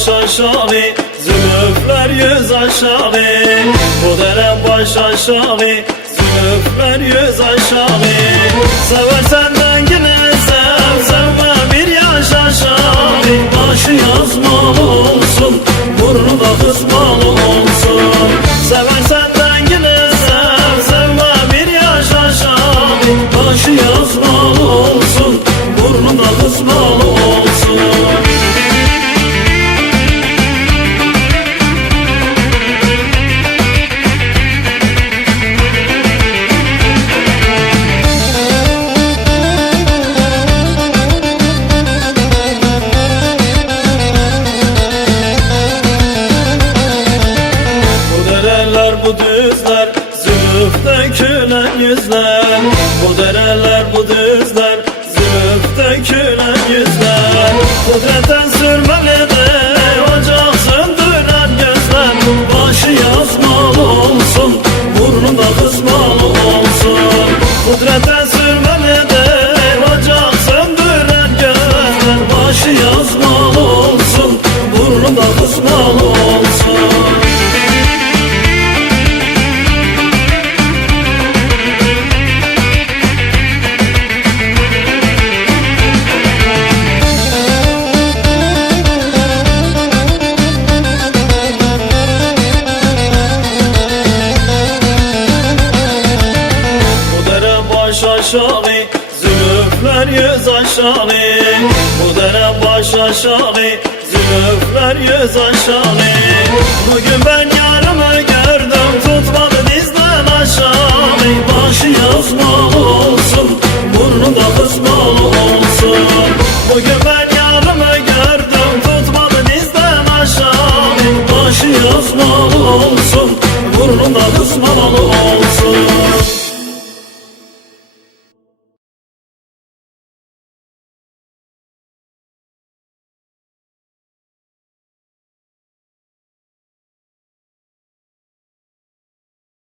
Aşağı, zülüfler yüz aşağı. Bu dere baş aşağı, zülüfler yüz aşağı. Seversen dengine sev, sevme bir yaş aşağı. Başı yazmalı olsun, burnu da kısmalı olsun. Seversen dengine sev, sevme bir yaş aşağı. Başı yazmalı olsun, burnu da kısmalı olsun. Bu düzler, zülüf dökülen yüzler. Bu dereler, bu düzler, zülüf dökülen yüzler. Kudretten sürmeli de ocak söndüren gözler. Başı yazmalı olsun, burnu da kısmalı olsun. Kudretten sürmeli de ocak söndüren gözler. Başı yazmalı olsun, burnu da kısmalı olsun. Aşağı, zülüfler yüz aşağı. Bu dere baş aşağı, zülüfler yüz aşağı. Bugün ben yarımı gördüm, tutmadı dizden aşağı. Başı yazmalı